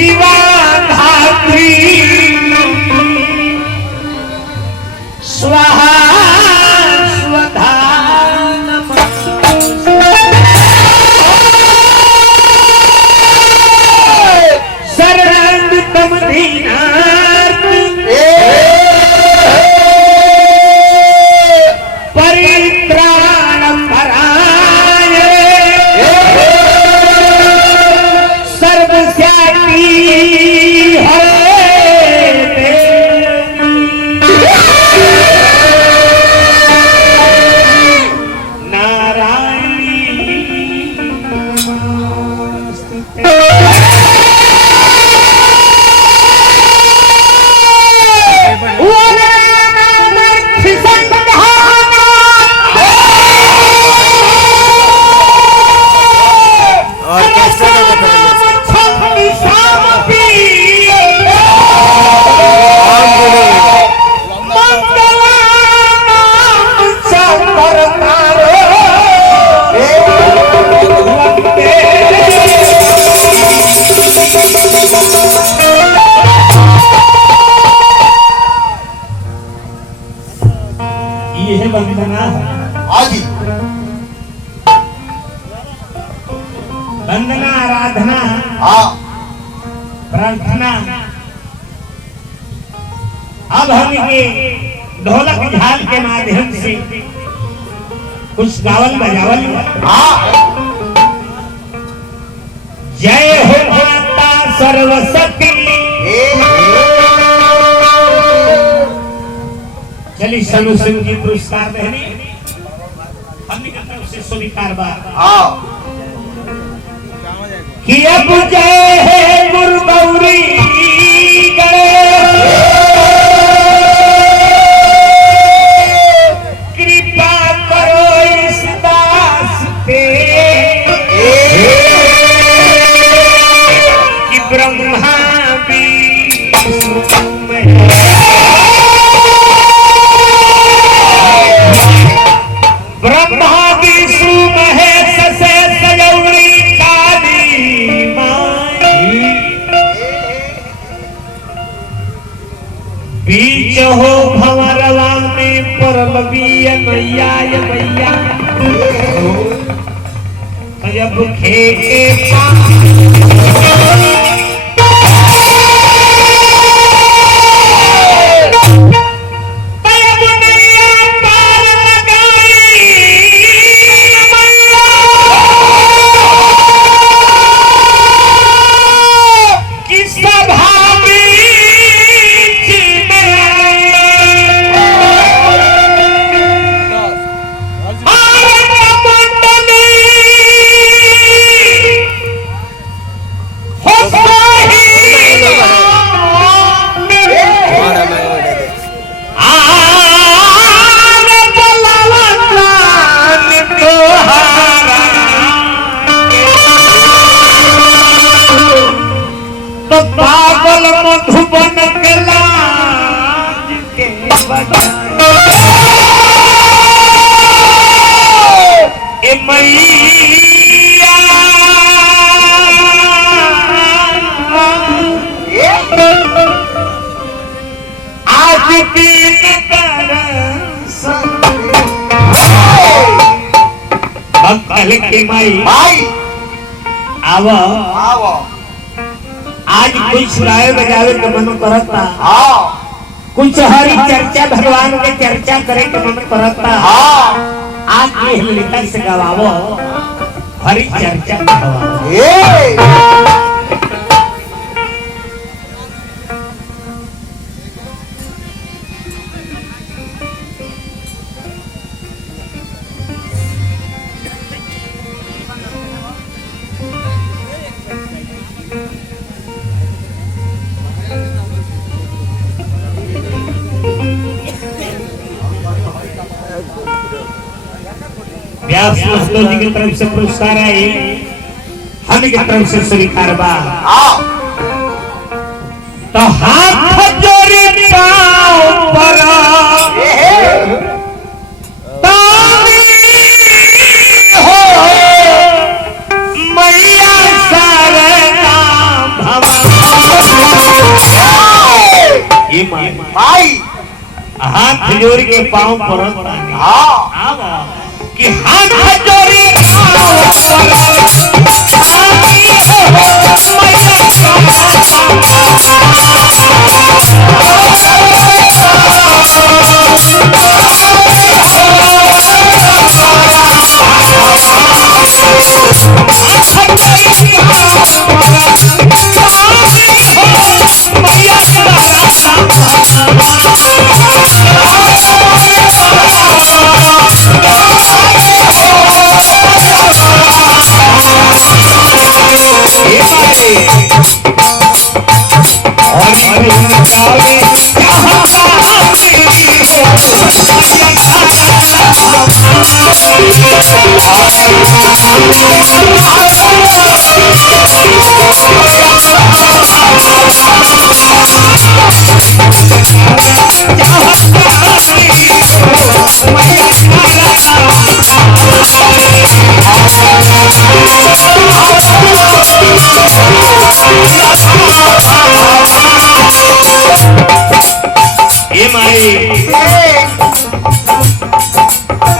शिवा धात्री स्वाहा स्वधा शरणागतम दीनार्थ परित्राण पराय सर्वस्यापि हरे नारायणी नमोस्तुते। यह वंदना है आदि वंदना आराधना प्रार्थना। अब हम ये ढोलक झाल के माध्यम से कुछ गावल बजावल। जय हो माता सरस्वती। चलिए सनु सिंह जी पुरस्कार देने हमने की तरफ से स्वीकार बा कि अब जय है गुरु गौरी कृपा करो इस दास पे कि ब्रह्मा ब्रह्मा विष्णु महेश से सयौरी काली माई बीच हो भंवरवा में परल बिया मैया मैया जब खेते पागल मधुबन के लाज के ए मैया आज दिन बकल के माई आवा आज कुछ गाए बजावे के मन करता। कुछ हरि चर्चा भगवान के चर्चा करे के मन करता। आज ये ललिता से गवावो हरि चर्चा गवावो। व्यास मास्टर जी की तरफ से पुरस्कार है, हम की तरफ से स्वीकार बा। तो हाथ जोड़ी पाँव पर ताली हो मैया सारे नाम भवा हाथ जोड़ के पाँव परत बानी कि हाथ जोड़ी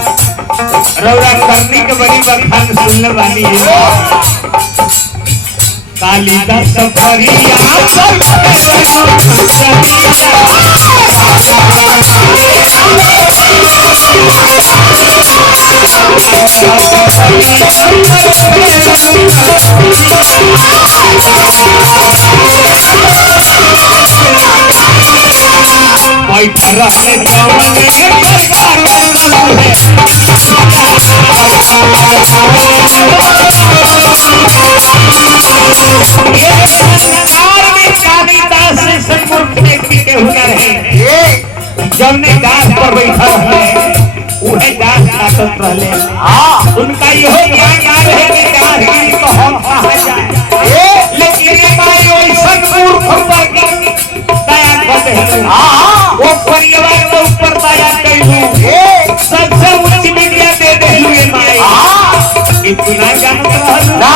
रौरा करनी के बड़ी बखान सुनने वाली है काली का सफरिया जमने गाछ पर बैठल है उहे गाछ काटत रहले उनका यही ज्ञान आ रहे कि गाछ गिरी तो हम कहां जाए लेकिन ये माई ओइसन मूर्ख पर दया कर दे वो परिवार के ऊपर दया कइलू सबसे उच्च विद्या दे देलू ये माई इतना जानत रहल ना